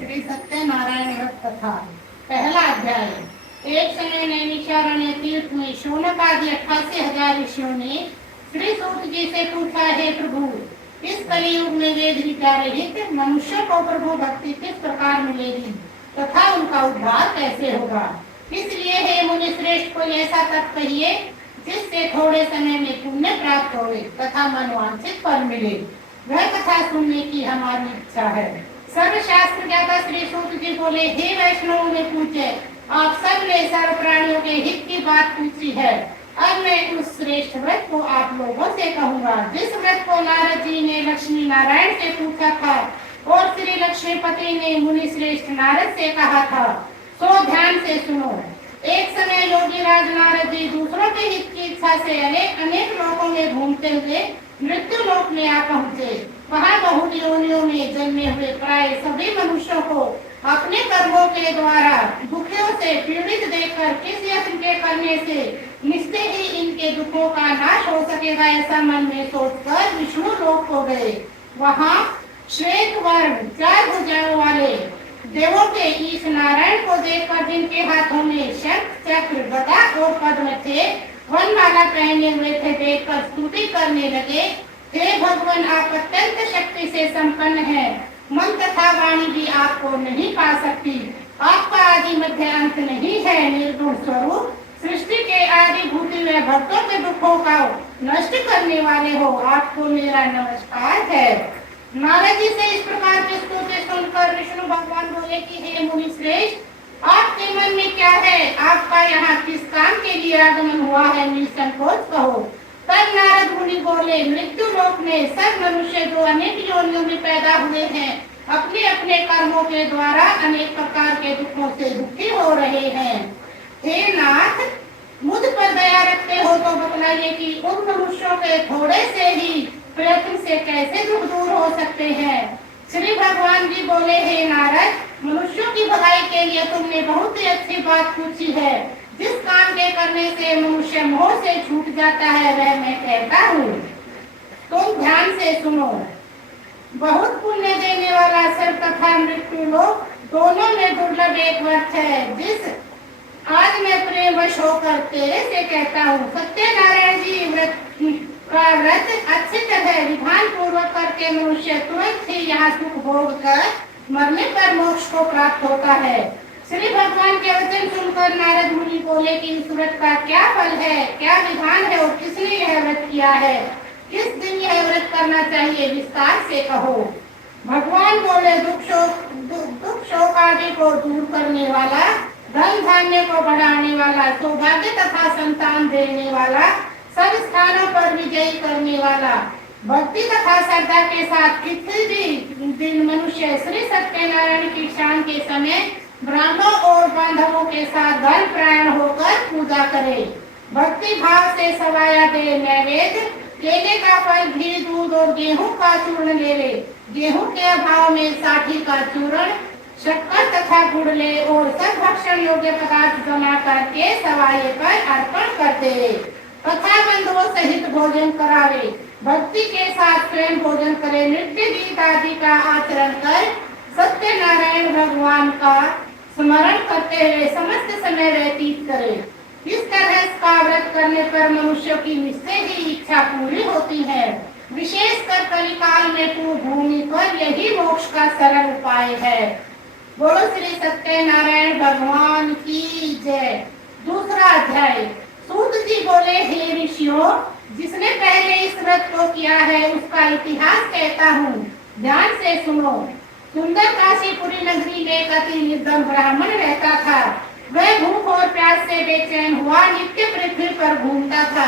श्री सत्यनारायण व्रत कथा। पहला अध्याय। एक समय नैमिषारण्य तीर्थ में शौनक आदि 88,000 ऋषियों ने श्री सूत जी से पूछा, हे प्रभु, इस कलियुग में वेद विद्या रहित मनुष्य को प्रभु भक्ति किस प्रकार मिलेगी तथा उनका उद्धार कैसे होगा। इसलिए हे मुनि श्रेष्ठ, कोई ऐसा तप कहिए जिससे थोड़े समय में पुण्य प्राप्त हो तथा मनवांछित फल मिले। वह कथा सुनने की हमारी इच्छा है। सर्वशास्त्र ज्ञाता श्री सूत जी बोले, हे वैष्णव ने पूछे, आप सब ने सर्व प्राणियों के हित की बात पूछी है। अब मैं उस श्रेष्ठ व्रत को आप लोगों से कहूँगा, जिस व्रत को नारद जी ने लक्ष्मी नारायण से पूछा था और श्री लक्ष्मीपति ने मुनि श्रेष्ठ नारद से कहा था, सो ध्यान से सुनो। एक समय योगी राज नारद जी दूसरों के हित की इच्छा से अनेक लोकों में घूमते हुए मृत्यु लोक में आ पहुँचे। वहाँ बहुत योनियों में जन्मे हुए प्राय सभी मनुष्यों को अपने कर्मों के द्वारा दुखों से पीड़ित देखकर किस यत्न के करने से निश्चय ही इनके दुखों का नाश हो सकेगा, ऐसा मन में सोचकर विष्णु लोक को गए। वहाँ श्वेत वर्ण 4 भुजाओं वाले देवों के ईश नारायण को देखकर, जिनके हाथों में शंख चक्र गदा और पद्म थे, वनमाला पहने हुए थे, देखकर स्तुति करने लगे, हे भगवान, आप अत्यंत शक्ति से संपन्न हैं। मन तथा वाणी भी आपको नहीं पा सकती। आपका आदि मध्य अंत नहीं है। निर्गुण स्वरूप सृष्टि के आदि भूति में भक्तों के दुखों का नष्ट करने वाले हो, आपको मेरा नमस्कार है। नारद जी से इस प्रकार की स्तुति सुनकर विष्णु भगवान बोले कि हे मुनि श्रेष्ठ, आपके मन में क्या है? आपका यहाँ किस काम के लिए आगमन हुआ है? निसंकोच कहो। तब नारद मुनि बोले, मृत्यु लोक में सब मनुष्य जो अनेक योनियों में पैदा हुए हैं, अपने अपने कर्मों के द्वारा अनेक प्रकार के दुखों से दुखी हो रहे हैं। हे नाथ, मुझ पर दया रखते हो तो बतलाइए कि उन मनुष्यों के थोड़े से ही प्रयत्न से कैसे दुख दूर हो सकते हैं। श्री भगवान जी बोले, हे नारद, मनुष्यों की भलाई के लिए तुमने बहुत ही अच्छी बात पूछी है। जिस काम के करने से मनुष्य मोह से छूट जाता है, वह मैं कहता हूँ, तुम ध्यान से सुनो। बहुत पुण्य देने वाला सर्व तथा मृत्यु लोक दोनों में दुर्लभ एक व्रत है, जिस आज मैं प्रेमवश होकर तेरे से कहता हूँ। सत्यनारायण जी व्रत का व्रत अच्छी तरह विधान पूर्वक करके मनुष्य तुरंत ही यहाँ सुख भोग कर मरने पर मोक्ष को प्राप्त होता है। श्री भगवान के वचन सुनकर नारद मुनि बोले कि इस व्रत का क्या फल है, क्या विधान है और किसने यह व्रत किया है? किस दिन यह व्रत करना चाहिए? विस्तार से कहो। भगवान बोले, दुख शोक आदि को दूर करने वाला, धन धान्य को बढ़ाने वाला, सौभाग्य तथा संतान देने वाला, सब स्थानों पर विजयी करने वाला, भक्ति तथा श्रद्धा के साथ किसी भी दिन मनुष्य श्री सत्यनारायण की शान के समय ब्राह्मणों और बांधवों के साथ धन प्राण होकर पूजा करे, भक्ति भाव से सवाया दे, नैवेद्य केले का फल, घी, दूध और गेहूं का चूर्ण ले ले, गेहूं के अभाव में साठी का चूर्ण, शक्कर तथा गुड़ ले और सब भक्षण योग्य पदार्थ जमा करके सवाये पर अर्पण कर दे, तथा बंधुओं सहित भोजन करावे, भक्ति के साथ स्वयं भोजन करे, नृत्य गीत आदि का आचरण कर सत्यनारायण भगवान का स्मरण करते हुए समस्त समय व्यतीत करे। इस तरह का व्रत करने पर मनुष्यों की निश्चय ही इच्छा पूरी होती है। विशेषकर कलिकाल में भूमि पर यही मोक्ष का सरल उपाय है। बोलो श्री सत्यनारायण भगवान की जय। दूसरा अध्याय। सूत जी बोले, हे ऋषियों, जिसने पहले इस व्रत को किया है उसका इतिहास कहता हूँ, ध्यान से सुनो। सुंदर काशीपुरी नगरी में एक अति निर्धन ब्राह्मण रहता था। वह भूख और प्यास से बेचैन हुआ नित्य पृथ्वी पर घूमता था।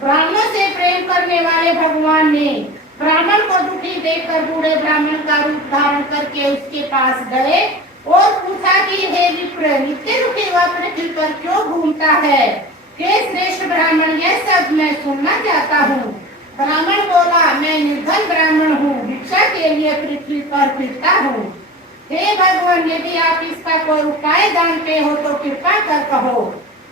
ब्राह्मणों से प्रेम करने वाले भगवान ने ब्राह्मण को दुखी देखकर बूढ़े ब्राह्मण का रूप धारण करके उसके पास गए और पूछा कि हे विप्र, नित्य दुखी हुआ पृथ्वी पर क्यों घूमता है? हे श्रेष्ठ ब्राह्मण, यह सब मैं सुनना चाहता हूँ। ब्राह्मण बोला, मैं निर्धन ब्राह्मण हूँ, भिक्षा के लिए पृथ्वी पर फिरता हूँ। हे भगवान, यदि आप इसका कोई उपाय जानते हो तो कृपा कर कहो।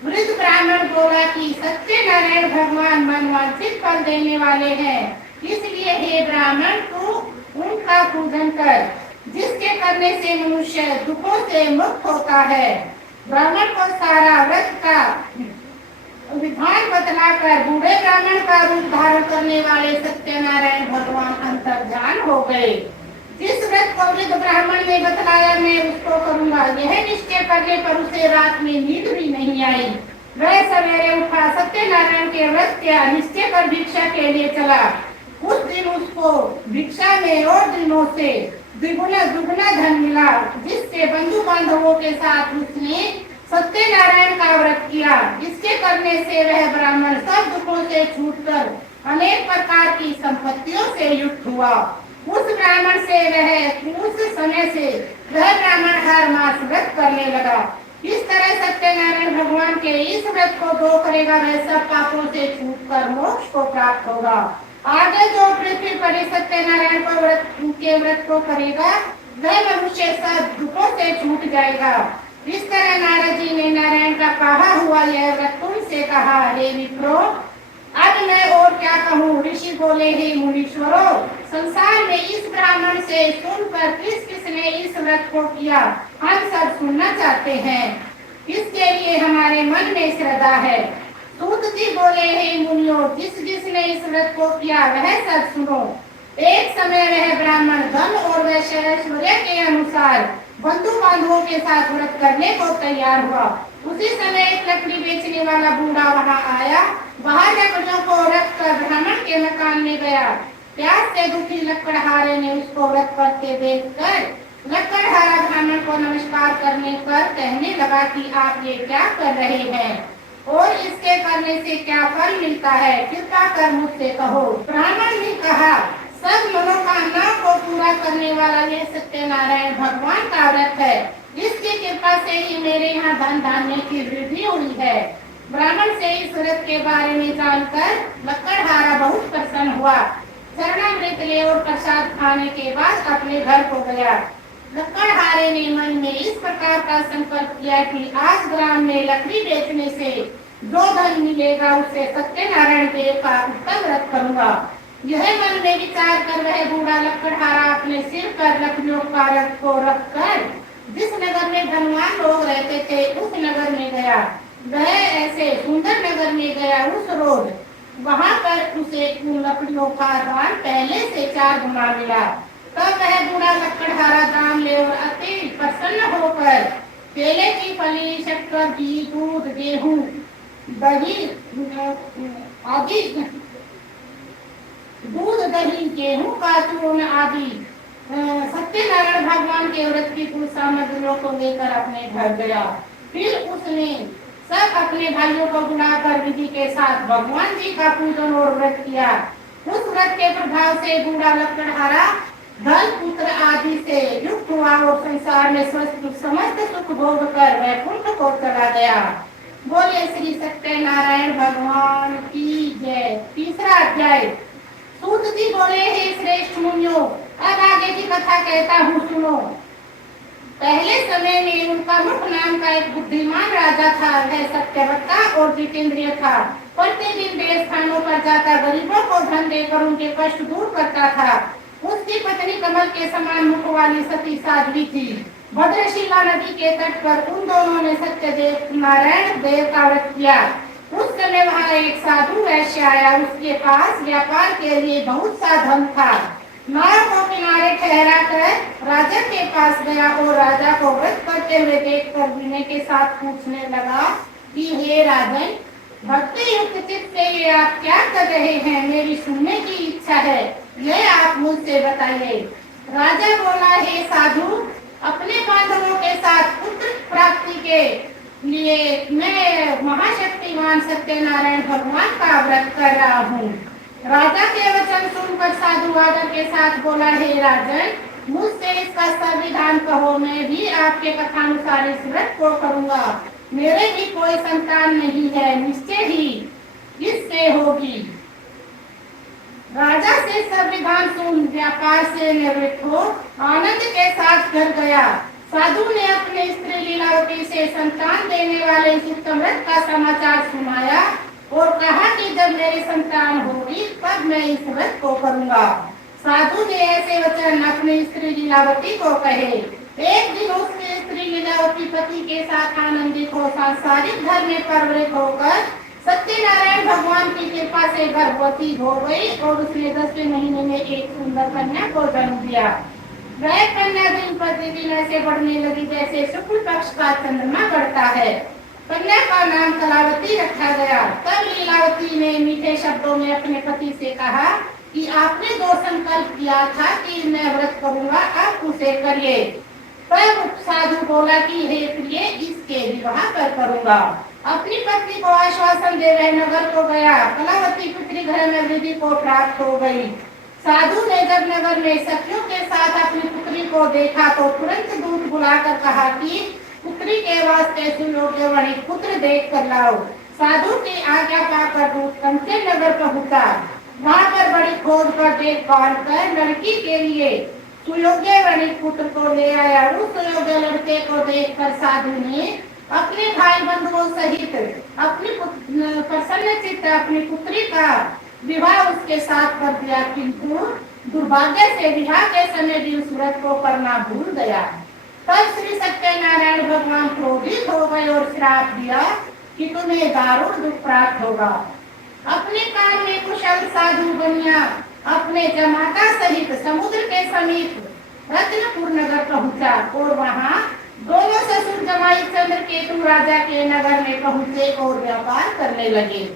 वृद्ध ब्राह्मण बोला कि सत्यनारायण भगवान मनवांछित फल देने वाले हैं, इसलिए हे ब्राह्मण, तू उनका पूजन कर। जिसके करने से मनुष्य दुखों से मुक्त होता है। ब्राह्मण को सारा व्रत का विधान बतलाकर बूढ़े ब्राह्मण का रूप धारण करने वाले सत्यनारायण भगवान अंतर्ध्यान हो गए। जिस व्रत को वृद्ध ब्राह्मण ने बतलाया मैं उसको करूंगा, यह निश्चय करने पर उसे रात में नींद भी नहीं आई। वह सवेरे उठा, सत्यनारायण के व्रत क्या निश्चय कर भिक्षा के लिए चला। उस दिन उसको भिक्षा में और दिनों से द्विगुना दुगुना धन मिला, जिससे बंधु बांधवों के साथ उसने सत्यनारायण का व्रत किया। इसके करने से वह ब्राह्मण सब दुखों से छूटकर अनेक प्रकार की संपत्तियों से युक्त हुआ। उस ब्राह्मण से उस समय से वह ब्राह्मण हर मास व्रत करने लगा। इस तरह सत्यनारायण भगवान के इस व्रत को जो करेगा वह सब पापों से छूटकर मोक्ष को प्राप्त होगा। आगे जो पृथ्वी पर सत्यनारायण के व्रत को करेगा वह मनुष्य सब दुखों से छूट जाएगा। इस तरह नारद जी ने नारायण का कहा हुआ यह व्रत तुमसे कहा। हे विप्रो, अब मैं और क्या कहूँ। ऋषि बोले, हे मुनीश्वरों, संसार में इस ब्राह्मण से सुनकर किस किसने इस व्रत को किया हम सब सुनना चाहते हैं। इसके लिए हमारे मन में श्रद्धा है। सूत जी बोले, हे मुनियों, जिसने इस व्रत को किया वह सब सुनो। एक समय वह ब्राह्मण धन और ऐश्वर्य के अनुसार बंधु बांधवों के साथ व्रत करने को तैयार हुआ। उसी समय एक लकड़ी बेचने वाला बूढ़ा वहां आया। बाहर लकड़ियों को रखकर ब्राह्मण के मकान में गया। प्यास से दुखी लकड़हारे ने उसको व्रत करते देखकर लकड़हारा ब्राह्मण को नमस्कार करने पर कहने लगा कि आप ये क्या कर रहे हैं और इसके करने से क्या फल मिलता है, कृपा कर मुझसे कहो। ब्राह्मण ने कहा, सब मनोकामना को पूरा करने वाला ये सत्यनारायण भगवान का व्रत है। इसकी कृपा से ही मेरे यहाँ धन धान्य की वृद्धि हुई है। ब्राह्मण से इस व्रत के बारे में जानकर लकड़हारा बहुत प्रसन्न हुआ। चरणामृत ले और प्रसाद खाने के बाद अपने घर को गया। लकड़हारे ने मन में इस प्रकार का संकल्प किया कि आज ग्राम में लकड़ी बेचने से जो धन मिलेगा उससे सत्यनारायण देव का उत्तम व्रत करूंगा। यह मन में विचार कर वह बूढ़ा लकड़हारा अपने सिर पर लकड़ियों का रथ को रखकर जिस नगर में धनवान लोग रहते थे उस नगर में गया। वह ऐसे सुंदर नगर में गया उस रोज वहां पर उसे लकड़ियों का दाम पहले से 4 गुना मिला। तब वह बूढ़ा लकड़हारा दाम ले और अति प्रसन्न होकर केले की फली, शक्कर, घी, दूध, गेहूं, दही आदि दूध, दही, गेहूं का चूर्ण आदि सत्यनारायण भगवान के व्रत की कुछ सामग्रियों को लेकर अपने घर गया। फिर उसने सब अपने भाइयों को बुलाकर विधि के साथ भगवान जी का पूजन और व्रत किया। उस व्रत के प्रभाव से बूढ़ा लकड़हारा धन, पुत्र आदि से युक्त हुआ और संसार में समस्त सुख भोग कर वैकुंठ को चला गया। बोले श्री सत्यनारायण भगवान की जय। तीसरा अध्याय। सूत जी बोले, हे श्रेष्ठ मुनियों, अब आगे की कथा कहता हूँ, सुनो। पहले समय में उनका मुख नाम का एक बुद्धिमान राजा था। वह सत्यवक्ता और जितेंद्रिय था। प्रतिदिन देव स्थानों पर जाकर गरीबों को धन देकर उनके कष्ट दूर करता था। उसकी पत्नी कमल के समान मुख वाली सती साध्वी थी। भद्रशिला नदी के तट पर उन दोनों ने सत्यदेव नारायण देव का व्रत किया। उस समय वहाँ एक साधु वैश्य आया। उसके पास व्यापार के लिए बहुत सा धन था। नाव को किनारे ठहरा कर राजा के पास गया और राजा को व्रत करते हुए देखकर विनय के साथ पूछने लगा कि हे राजन, भक्ति युक्त चित्त से ये आप क्या कर रहे हैं? मेरी सुनने की इच्छा है, यह आप मुझसे बताइए। राजा बोला, हे साधु, अपने बांधवों के साथ पुत्र प्राप्ति के लिए मैं महाशक्तिमान सत्यनारायण भगवान का व्रत कर रहा हूँ। राजा के वचन सुनकर साधु आदर के साथ बोला, हे राजन, मुझसे इसका संविधान कहो, मैं भी आपके कथानुसार इस व्रत को करूँगा। मेरे भी कोई संतान नहीं है, निश्चय ही इससे होगी। राजा से संविधान सुन व्यापार से निवृत्त हो आनंद के साथ घर गया। साधु ने अपने स्त्री लीलावती से संतान देने वाले इस उत्तम व्रत का समाचार सुनाया और कहा कि जब मेरी संतान होगी तब मैं इस व्रत को करूंगा। साधु ने ऐसे वचन अपनी स्त्री लीलावती को कहे। एक दिन उसकी स्त्री लीलावती पति के साथ आनंदित हो सांसारिक घर में प्रवृत्त होकर सत्यनारायण भगवान की कृपा से गर्भवती हो गई और उसने 10वें महीने में एक सुंदर कन्या को जन्म दिया। वह कन्या दिन प्रतिदिन ऐसे बढ़ने लगी जैसे शुक्ल पक्ष का चंद्रमा बढ़ता है। कन्या का नाम कलावती रखा गया। तब लीलावती ने मीठे शब्दों में अपने पति से कहा कि आपने जो संकल्प किया था कि मैं व्रत करूंगा, आप उसे करिए। तब साधु बोला कि हे प्रिय, इसके विवाह कर करूंगा। अपनी पत्नी को आश्वासन दे वह नगर को गया। कलावती पुत्री घर में वृद्धि को प्राप्त हो गई। साधु ने जब नगर में सखियों के साथ अपनी पुत्री को देखा तो तुरंत दूत बुलाकर कहा कि पुत्री के वास्ते सुयोग्य वणिक पुत्र देख कर लाओ। साधु की आज्ञा पाकर दूत कंचन नगर पहुंचा। वहाँ पर बड़ी खोज पर देखभाल कर लड़की के लिए सुयोग्य वणिक पुत्र को ले आया। उस सुयोग्य लड़के को देखकर साधु ने अपने भाई बंधुओं सहित अपनी प्रसन्न चित्त अपनी पुत्री का विवाह उसके साथ कर दिया, किंतु दुर्भाग्य से विवाह के समय भी उस व्रत को करना भूल गया। तब श्री सत्यनारायण भगवान क्रोधित हो गए और श्राप दिया कि तुम्हें दारुण दुख प्राप्त होगा। अपने काम में कुशल साधु बनिया अपने जमाता सहित समुद्र के समीप रत्नपुर नगर पहुंचा और वहां दोनों ससुर जमाई चंद्रकेतु राजा के नगर में पहुंचे और व्यापार करने लगे।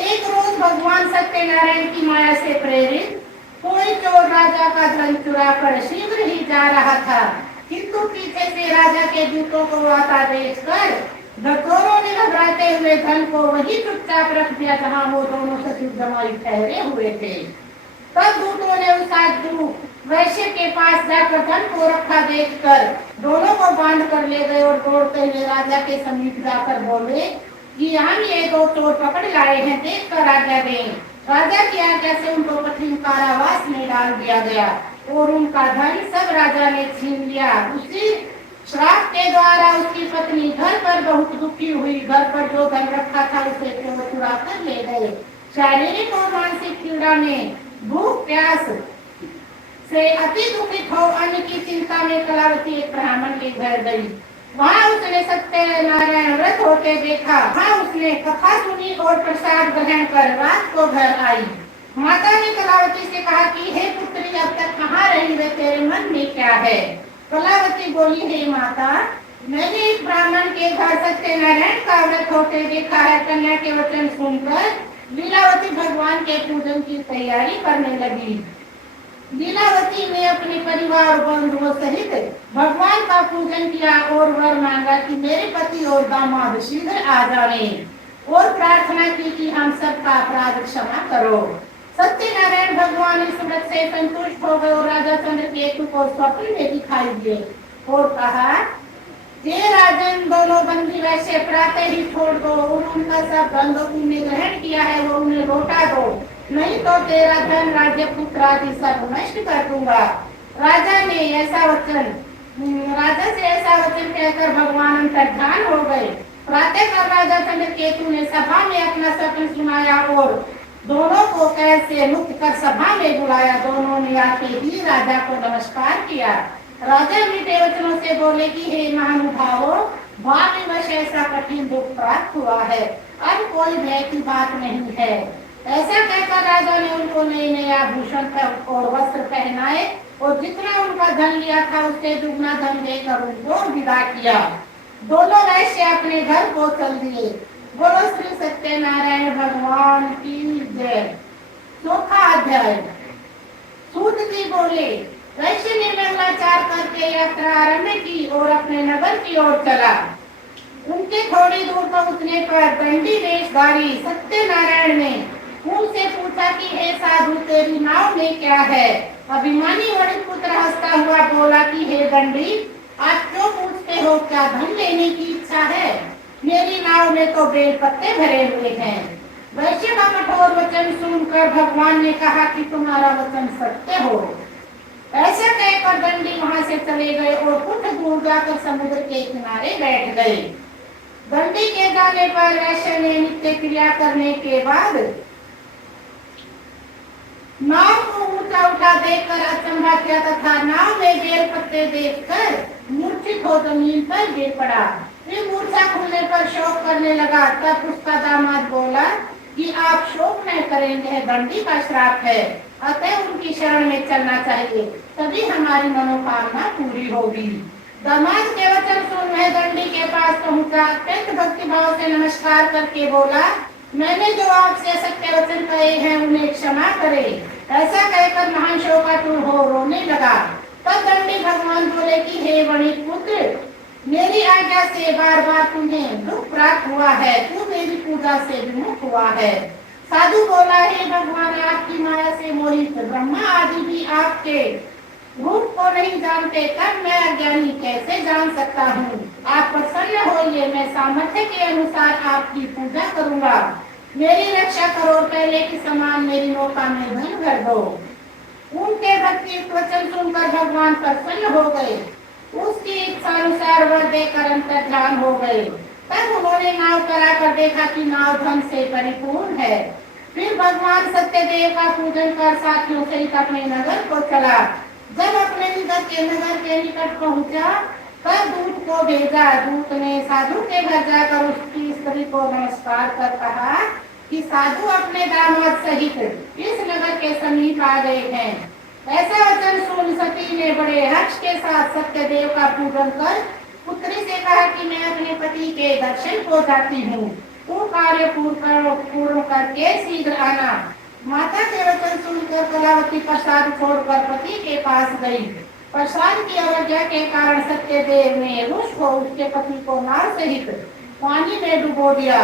एक रोज भगवान सत्यनारायण की माया से प्रेरित कोई चोर राजा का धन चुरा कर शीघ्र ही जा रहा था, किंतु पीछे से राजा के दूतों को आता देखकर चोरों ने घबराते हुए धन को वही चुपचाप रख दिया जहाँ वो दोनों ससुर जमाई ठहरे हुए थे। तब दूतों ने उस साधु वैश्य के पास जाकर धन को रखा देखकर दोनों को बांध कर ले गए और दौड़ते हुए राजा के समीप जाकर बोले कि हम ये दो चोर पकड़ लाए हैं, देख कर आज्ञा दें। राजा की आज्ञा से उनको कठिन कारावास में डाल दिया गया और उनका धन सब राजा ने छीन लिया। उसी श्राप के द्वारा उसकी पत्नी घर पर बहुत दुखी हुई। घर पर जो धन रखा था उसे चोर चुरा कर ले गए। शारीरिक और मानसिक पीड़ा में भूख प्यास से अति दुखित हो अन्न की चिंता में कलावती एक ब्राह्मण के घर गई। वहाँ उसने सत्यनारायण व्रत होते देखा। वहाँ उसने कथा सुनी और प्रसाद ग्रहण कर रात को घर आई। माता ने कलावती से कहा कि हे पुत्री, अब तक कहाँ रही वे, तेरे मन में क्या है? कलावती बोली, हे माता, मैंने एक ब्राह्मण के घर सत्यनारायण का व्रत होते देखा है। कन्या के वचन सुनकर लीलावती भगवान के पूजन की तैयारी करने लगी। लीलावती ने अपने परिवार और बंधुओं सहित भगवान का पूजन किया और वर मांगा कि मेरे पति और दामाद शीघ्र आ जाने और प्रार्थना की कि हम सबका अपराध क्षमा करो। सत्यनारायण भगवान इस व्रत से संतुष्ट हो गए और राजा चंद्रकेतु को स्वप्न में दिखाई दिए और कहा, हे राजन, दोनों बंदी वैसे प्रातः ही छोड़ दो और उनका सब धन तुमने ग्रहण किया है वो उन्हें लौटा दो, नहीं तो तेरा धन, राज्य, पुत्र आदि सब नष्ट कर दूंगा। राजा से ऐसा वचन कहकर भगवान अंतर्धान हो गए। प्रातःकाल राजा चंद्रकेतु ने सभा में अपना स्वप्न सुनाया और दोनों को कैद से मुक्त कर सभा में बुलाया। दोनों ने आके ही राजा को नमस्कार किया। राजा मीठे वचनों से बोले कि हे महानुभावों, भाग्यवश ऐसा कठिन दुख प्राप्त हुआ है, अब कोई भय की बात नहीं है। ऐसा कहकर राजा ने उनको नए नए आभूषण और वस्त्र पहनाए और जितना उनका धन लिया था उससे दुगना धन देकर उनको विदा किया। दोनों वैश्य अपने घर को चल दिए। बोलो श्री सत्यनारायण भगवान की जय। चौथा अध्याय। सूत जी बोले, वैश्य ने मंगलाचार करके यात्रा आरंभ की और अपने नगर की ओर चला। उनके थोड़ी दूर पहुंचने पर दंडी वेशधारी सत्यनारायण ने उनसे पूछा कि हे साधु, तेरी नाव में क्या है? अभिमानी वणिक पुत्र हंसता हुआ बोला कि हे दंडी, आप क्यों पूछते हो? क्या धन लेने की इच्छा है? मेरी नाव में तो बेल पत्ते भरे हुए हैं। वैश्य का कठोर वचन सुनकर भगवान ने कहा कि तुम्हारा वचन सत्य हो। ऐसा कहकर दंडी वहां से चले गए और कुछ दूर जाकर समुद्र के किनारे बैठ गए। दंडी के जाने पर वैश्य ने नित्य क्रिया करने के बाद नाव को ऊंचा उठा देखकर अचंभा किया तथा नाव में बेल पत्ते देखकर मूर्छित हो जमीन पर गिर पड़ा। फिर मूर्छा खुलने पर शोक करने लगा। तब उसका दामाद बोला कि आप शोक नहीं करेंगे, दंडी का श्राप है, अतः उनकी शरण में चलना चाहिए, तभी हमारी मनोकामना पूरी होगी। दामाद के वचन सुन वह दंडी के पास पहुंचा, अत्यंत भक्ति भाव से नमस्कार करके बोला, मैंने जो आपसे सत्य वचन कहे हैं उन्हें क्षमा करे। ऐसा कहकर महान शोकातुर हो रोने लगा। तब दंडी भगवान बोले कि हे वणिक पुत्र, मेरी आज्ञा से बार बार तुम्हें दुख प्राप्त हुआ है, तू मेरी पूजा से विमुख हुआ है। साधु बोला, हे भगवान, आपकी माया से मोहित ब्रह्मा आदि भी आपके रूप को नहीं जानते, तब मैं अज्ञानी कैसे जान सकता हूँ। आप प्रसन्न होइए, मैं सामर्थ्य के अनुसार आपकी पूजा करूँगा। मेरी रक्षा करो, पहले के समान मेरी नौका में धन भर दो। उनके भक्ति वचन सुनकर भगवान प्रसन्न हो गए, उसकी इच्छा अनुसार वर देकर अंतर्ध्यान हो गए। तब उन्होंने नाव कराकर देखा कि नाव धन से परिपूर्ण है। फिर भगवान सत्यदेव का पूजन कर साथियों सहित अपने नगर को चला। जब अपने नगर के निकट पहुंचा, तब दूत को भेजा। दूत ने साधु के घर जाकर उसकी स्त्री को नमस्कार कर कहा कि साधु अपने दामाद सहित इस नगर के समीप आ गए हैं। ऐसा वचन सुन सती ने बड़े हर्ष के साथ सत्यदेव का पूजन कर पुत्री से कहा कि मैं अपने पति के दर्शन को जाती हूँ, तू कार्य पूर्ण करके शीघ्र आना। माता के वचन सुनकर कलावती प्रसाद छोड़कर पति के पास गई। प्रसाद की अवज्ञा के कारण सत्यदेव ने रुष्ट हो उसके पति को नाव सहित पानी में डुबो दिया।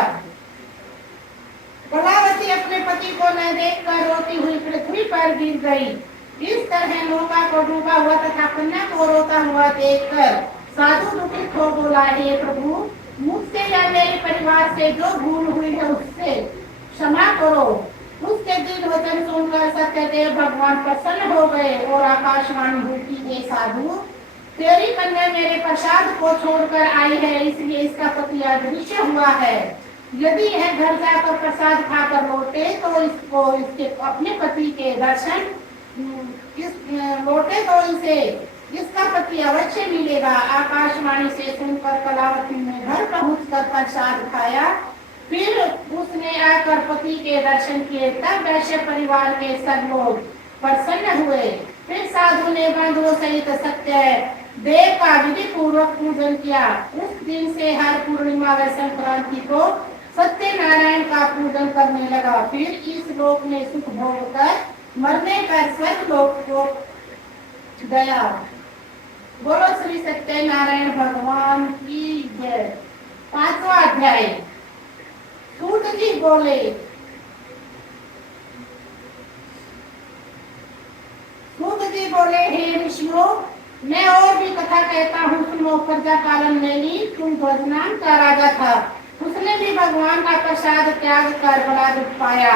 कलावती अपने पति को न देखकर रोती हुई पृथ्वी पर गिर गई। इस तरह नौका को डूबा हुआ तथा कन्या को रोता हुआ देखकर साधु दुखित हो बोला, हे प्रभु, मुझसे या मेरे परिवार से जो भूल हुई है उससे क्षमा करो। उसके दिल वचन सुनकर सत्यदेव भगवान प्रसन्न हो गए और आकाशवाणी हुई कि हे साधु, तेरी कन्या मेरे प्रसाद को छोड़कर आई है, इसलिए इसका पति अदृश्य हुआ है। यदि यह घर जाकर प्रसाद खाकर लौटे तो इसको इसके अपने पति के दर्शन लौटे तो इसे इसका पति अवश्य मिलेगा। आकाशवाणी से सुनकर कलावती ने घर पहुंचकर प्रसाद खाया। फिर उसने आकर पति के दर्शन किए। तब वैश्य परिवार के सब लोग प्रसन्न हुए। फिर साधु ने बंधुओं सहित सत्य देव का विधि पूर्वक पूजन किया। उस दिन से हर पूर्णिमा व संक्रांति को सत्यनारायण का पूजन करने लगा। फिर इस लोक में सुख भोग कर मरने पर स्वर्ग लोक को गया। बोलो श्री सत्यनारायण भगवान की जय। 5वां अध्याय। सूत जी बोले, हे ऋषियों, मैं और भी कथा कहता हूँ, सुनो। प्रजा पालन में तुम ध्वज नाम का राजा था। उसने भी भगवान का प्रसाद त्याग कर बड़ा दुख पाया।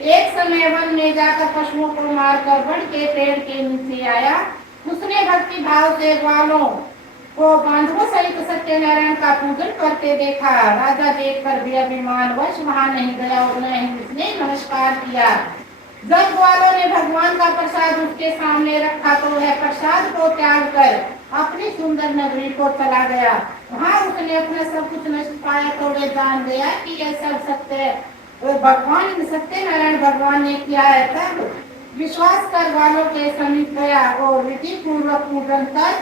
एक समय वन में जाकर पशुओं को मारकर बड़ के पेड़ के नीचे आया। उसने भक्ति भाव से ग्वालों को बांधवों सहित सत्यनारायण का पूजन करते देखा। राजा देखकर भी अभिमान वश वहां नहीं गया और न ही उसने नमस्कार किया। जब ग्वालों ने भगवान का प्रसाद उसके सामने रखा तो वह प्रसाद को त्याग कर अपनी सुंदर नगरी को चला गया। वहां उसने अपना सब कुछ नष्ट पाया तो वे जान गया कि यह सब सत्य भगवान सत्यनारायण भगवान ने किया है। तब विश्वास कर ग्वालों के समीप गया और विधि पूर्वक पूजन कर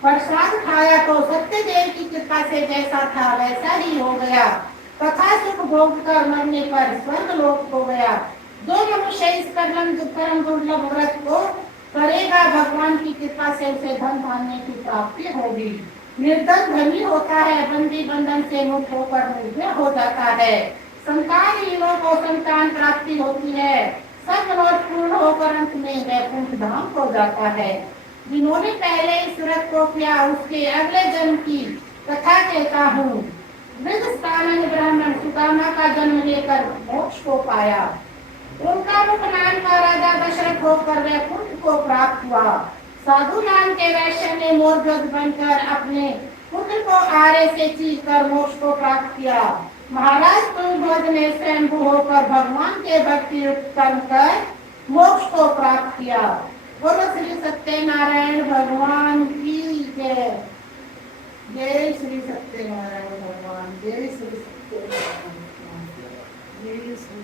प्रसाद खाया तो सत्यदेव की कृपा से जैसा था वैसा ही हो गया तथा सुख भोग कर मरने पर स्वर्ग लोक हो गया। जो मनुष्य इस परम दुर्लभ व्रत को करेगा, भगवान की कृपा से उसे धन धान्य की प्राप्ति होगी। निर्धन धनी होता है, बंदी बंधन से मुक्त होकर निर्भय हो जाता है। संतानहीनों को संतान प्राप्ति होती है। सब मनोरथ पूर्ण होकर अंत में वैकुंठ धाम हो जाता है। जिन्होंने पहले इस व्रत को किया उसके अगले जन्म की कथा कहता हूँ। वृद्धस्थानन ब्राह्मण सुदामा का जन्म लेकर मोक्ष को पाया। उनका मुख नाम का राजा दशरथ होकर वैकुंठ को प्राप्त हुआ। साधु नाम के वैश्य ने मोरध्वज बनकर अपने पुत्र को आरे से चीर कर मोक्ष को प्राप्त किया। महाराज तुंगध्वज ने स्वयंभू होकर भगवान के भक्ति उत्पन्न कर मोक्ष को प्राप्त किया। बोलो श्री सत्यनारायण भगवान की जय। जय श्री सत्यनारायण भगवान, जय श्री सत्यनारायण भगवान, जय श्री